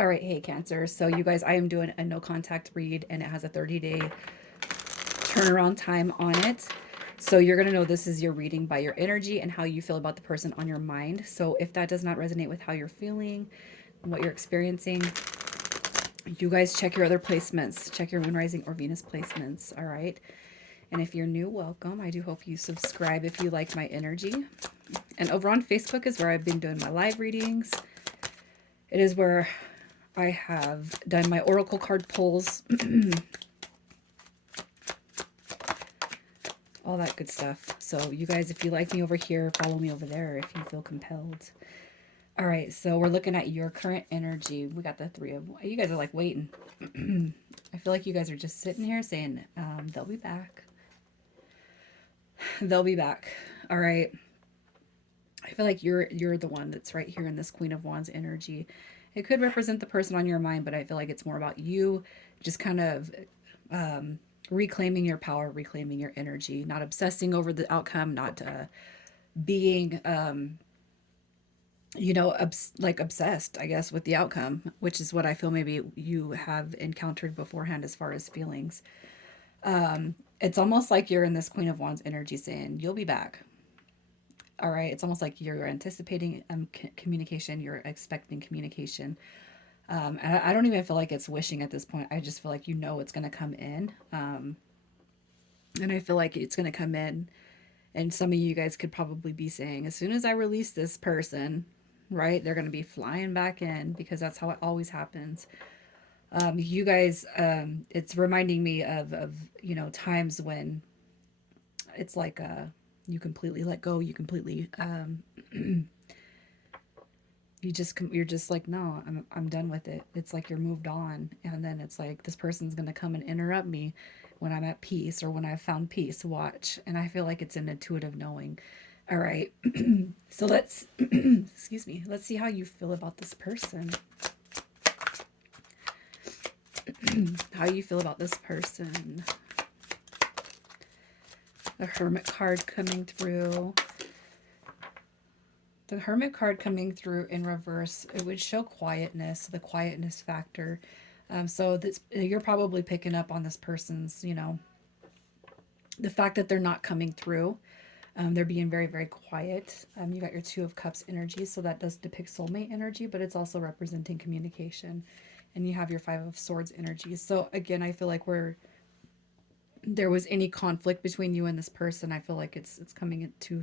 All right, hey Cancer. So you guys, I am doing a no contact read and it has a 30-day turnaround time on it. So you're going to know this is your reading by your energy and how you feel about the person on your mind. So if that does not resonate with how you're feeling and what you're experiencing, you guys check your other placements. Check your moon rising or Venus placements, all right? And if you're new, welcome. I do hope you subscribe if you like my energy. And over on Facebook is where I've been doing my live readings. It is where I have done my oracle card pulls, all that good stuff. So you guys, if you like me over here, follow me over there if you feel compelled. All right, so we're looking at your current energy. We got the three of you guys are like waiting. I feel like you guys are just sitting here saying they'll be back. They'll be back. All right. I feel like you're the one that's right here in this Queen of Wands energy. It could represent the person on your mind, but I feel like it's more about you just kind of reclaiming your power, reclaiming your energy, not obsessing over the outcome, not being, like obsessed, I guess, with the outcome, which is what I feel maybe you have encountered beforehand as far as feelings. It's almost like you're in this Queen of Wands energy saying, you'll be back. All right. It's almost like you're anticipating communication, you're expecting communication. And I don't even feel like it's wishing at this point. I just feel like you know it's going to come in. And I feel like it's going to come in. And some of you guys could probably be saying, as soon as I release this person, right, they're going to be flying back in because that's how it always happens. You guys, it's reminding me of, times when it's like you completely let go, you completely you're just like, no, I'm done with it. It's like you're moved on, and then it's like this person's gonna come and interrupt me when I'm at peace or when I've found peace. Watch, and I feel like it's an intuitive knowing. All right, so let's excuse me. Let's see how you feel about this person. How you feel about this person. The Hermit card coming through. The Hermit card coming through in reverse, it would show quietness, the quietness factor. So this, you're probably picking up on this person's, the fact that they're not coming through. They're being very, very quiet. You got your Two of Cups energy, so that does depict soulmate energy, but it's also representing communication. And you have your Five of Swords energy. So again, I feel like where there was any conflict between you and this person, I feel like it's coming into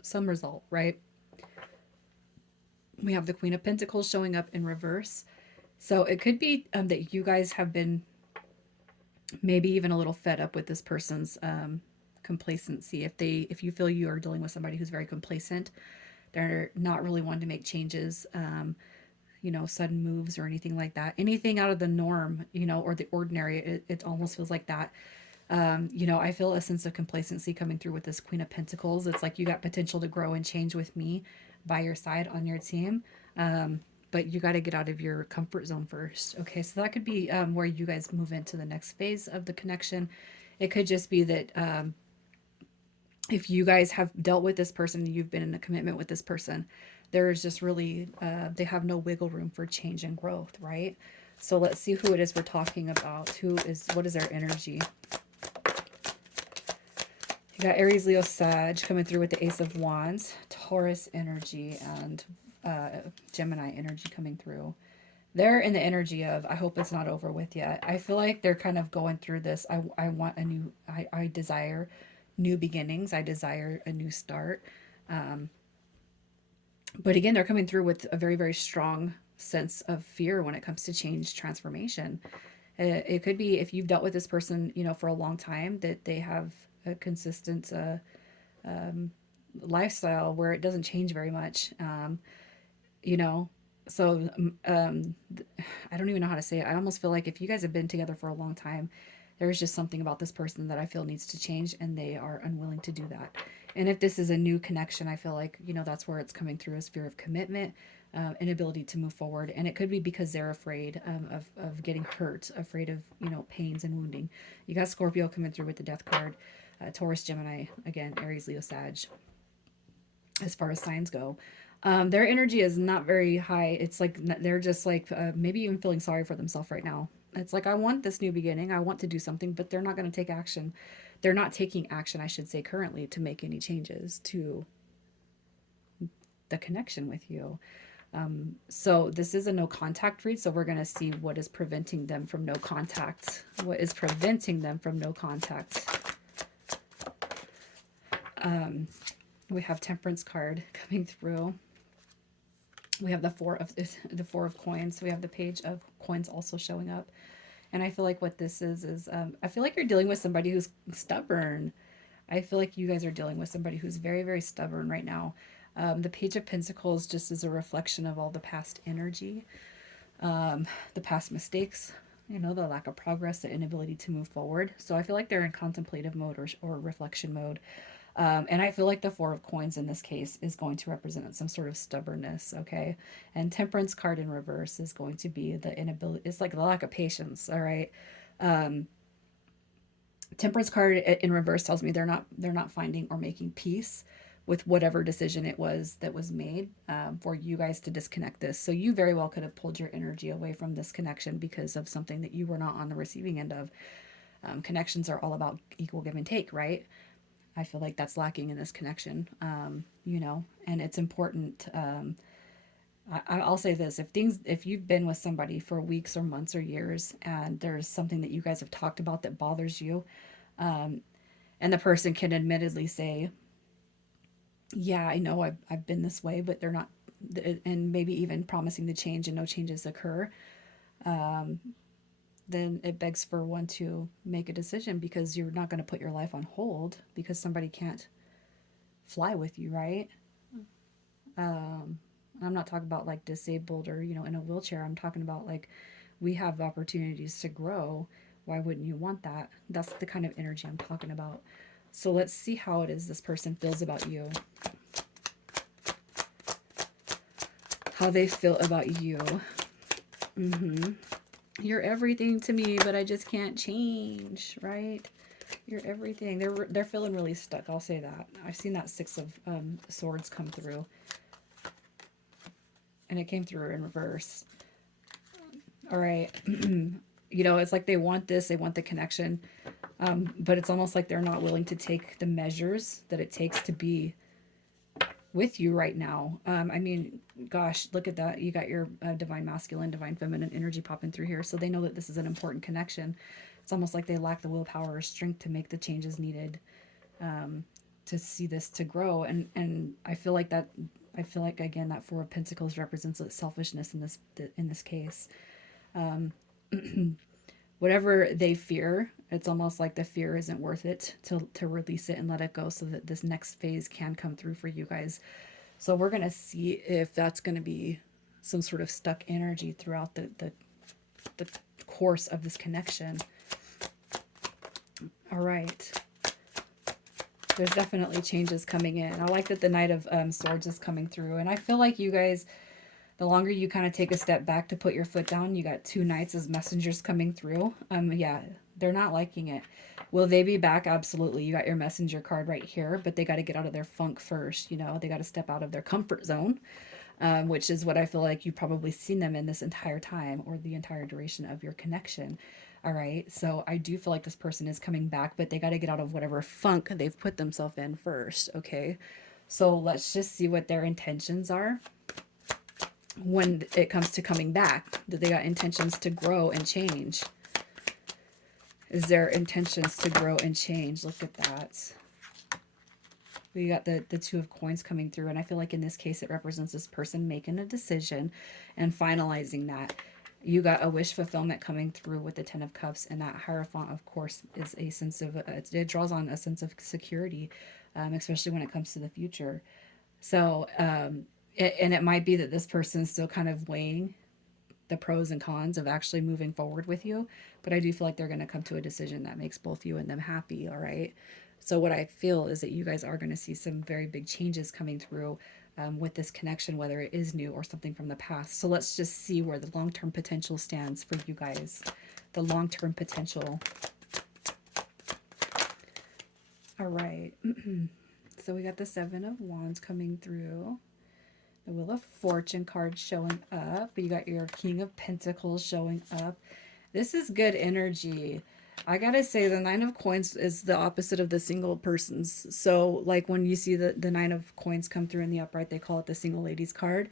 some result, right? We have the Queen of Pentacles showing up in reverse. So it could be that you guys have been maybe even a little fed up with this person's complacency. If you feel you are dealing with somebody who's very complacent, they're not really wanting to make changes, sudden moves or anything like that. Anything out of the norm, or the ordinary, it almost feels like that. I feel a sense of complacency coming through with this Queen of Pentacles. It's like you got potential to grow and change with me by your side on your team. But you got to get out of your comfort zone first. Okay, so that could be where you guys move into the next phase of the connection. It could just be that if you guys have dealt with this person, you've been in a commitment with this person, there's just really, they have no wiggle room for change and growth, right? So let's see who it is we're talking about. What is their energy? You got Aries, Leo, Sag coming through with the Ace of Wands, Taurus energy, and Gemini energy coming through. They're in the energy of, I hope it's not over with yet. I feel like they're kind of going through this. I want a new, I desire new beginnings. I desire a new start. But again, they're coming through with a very, very strong sense of fear when it comes to change, transformation. It could be if you've dealt with this person, for a long time, that they have a consistent lifestyle where it doesn't change very much. You know, so I don't even know how to say it. I almost feel like if you guys have been together for a long time, there's just something about this person that I feel needs to change, and they are unwilling to do that. And if this is a new connection, I feel like, that's where it's coming through, as fear of commitment, inability to move forward. And it could be because they're afraid of getting hurt, afraid of, pains and wounding. You got Scorpio coming through with the Death card, Taurus, Gemini, again, Aries, Leo, Sag, as far as signs go. Their energy is not very high. It's like they're just like maybe even feeling sorry for themselves right now. It's like, I want this new beginning. I want to do something, but they're not going to take action. They're not taking action, I should say, currently to make any changes to the connection with you. So this is a no contact read. So we're going to see what is preventing them from no contact. What is preventing them from no contact? We have Temperance card coming through. We have the four of coins. We have the page of coins also showing up. And I feel like what this is I feel like you're dealing with somebody who's stubborn. I feel like you guys are dealing with somebody who's very, very stubborn right now. The Page of Pentacles just is a reflection of all the past energy, the past mistakes, you know, the lack of progress, the inability to move forward. So I feel like they're in contemplative mode or reflection mode. And I feel like the Four of Coins in this case is going to represent some sort of stubbornness, okay? And Temperance card in reverse is going to be the inability, it's like the lack of patience, all right? Temperance card in reverse tells me they're not finding or making peace with whatever decision it was that was made for you guys to disconnect this. So you very well could have pulled your energy away from this connection because of something that you were not on the receiving end of. Connections are all about equal give and take, right? I feel like that's lacking in this connection, you know, and it's important. I'll say this: if you've been with somebody for weeks or months or years, and there's something that you guys have talked about that bothers you, and the person can admittedly say, "Yeah, I know I've been this way," but they're not, and maybe even promising to change and no changes occur, then it begs for one to make a decision because you're not going to put your life on hold because somebody can't fly with you, right? I'm not talking about like disabled or, you know, in a wheelchair. I'm talking about like we have opportunities to grow. Why wouldn't you want that? That's the kind of energy I'm talking about. So let's see how it is this person feels about you. How they feel about you. You're everything to me, but I just can't change, right? You're everything. They're feeling really stuck. I'll say that. I've seen that Six of Swords come through, and it came through in reverse. All right. You know, it's like they want this, they want the connection, but it's almost like they're not willing to take the measures that it takes to be with you right now. I mean, gosh, look at that. You got your divine masculine, divine feminine energy popping through here. So they know that this is an important connection. It's almost like they lack the willpower or strength to make the changes needed to see this to grow. And I feel like that. I feel like again that Four of Pentacles represents selfishness in this case. Whatever they fear, it's almost like the fear isn't worth it to release it and let it go so that this next phase can come through for you guys. So we're going to see if that's going to be some sort of stuck energy throughout the course of this connection. All right. There's definitely changes coming in. I like that the Knight of Swords is coming through. And I feel like you guys, the longer you kind of take a step back to put your foot down, you got two knights as messengers coming through. Yeah, they're not liking it. Will they be back? Absolutely. You got your messenger card right here, but they got to get out of their funk first. You know, they got to step out of their comfort zone, which is what I feel like you've probably seen them in this entire time or the entire duration of your connection. All right. So I do feel like this person is coming back, but they got to get out of whatever funk they've put themselves in first. Okay. So let's just see what their intentions are when it comes to coming back. That they got intentions to grow and change. Is there intentions to grow and change? Look at that. We got the Two of Coins coming through, and I feel like in this case it represents this person making a decision and finalizing that. You got a wish fulfillment coming through with the Ten of Cups, and that Hierophant, of course, is a sense of, it draws on a sense of security, especially when it comes to the future. So, and it might be that this person's still kind of weighing the pros and cons of actually moving forward with you, but I do feel like they're going to come to a decision that makes both you and them happy. All right. So what I feel is that you guys are going to see some very big changes coming through with this connection, whether it is new or something from the past. So let's just see where the long-term potential stands for you guys. The long-term potential. All right. So we got the Seven of Wands coming through. The Wheel of Fortune card showing up. You got your King of Pentacles showing up. This is good energy. I gotta say, the Nine of Coins is the opposite of the single persons. So, like when you see the Nine of Coins come through in the upright, they call it the single ladies card.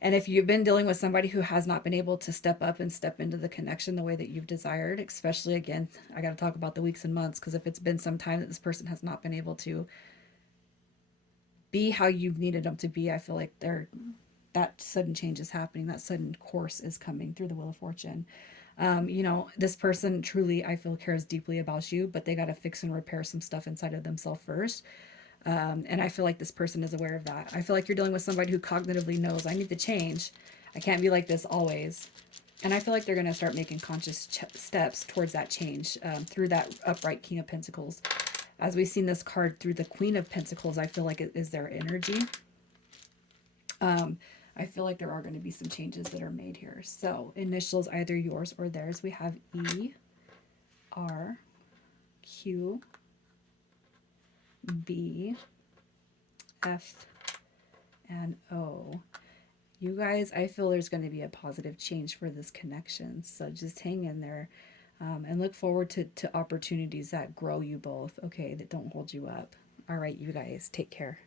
And if you've been dealing with somebody who has not been able to step up and step into the connection the way that you've desired, especially again, I got to talk about the weeks and months, because if it's been some time that this person has not been able to be how you've needed them to be, I feel like that sudden change is happening. That sudden course is coming through the Wheel of Fortune. This person truly, I feel, cares deeply about you, but they got to fix and repair some stuff inside of themselves first. And I feel like this person is aware of that. I feel like you're dealing with somebody who cognitively knows, I need to change. I can't be like this always. And I feel like they're going to start making conscious steps towards that change through that upright King of Pentacles. As we've seen this card through the Queen of Pentacles, I feel like it is their energy. I feel like there are going to be some changes that are made here. So initials, either yours or theirs. We have E, R, Q, B, F, and O. You guys, I feel there's going to be a positive change for this connection. So just hang in there and look forward to opportunities that grow you both, okay, that don't hold you up. All right, you guys, take care.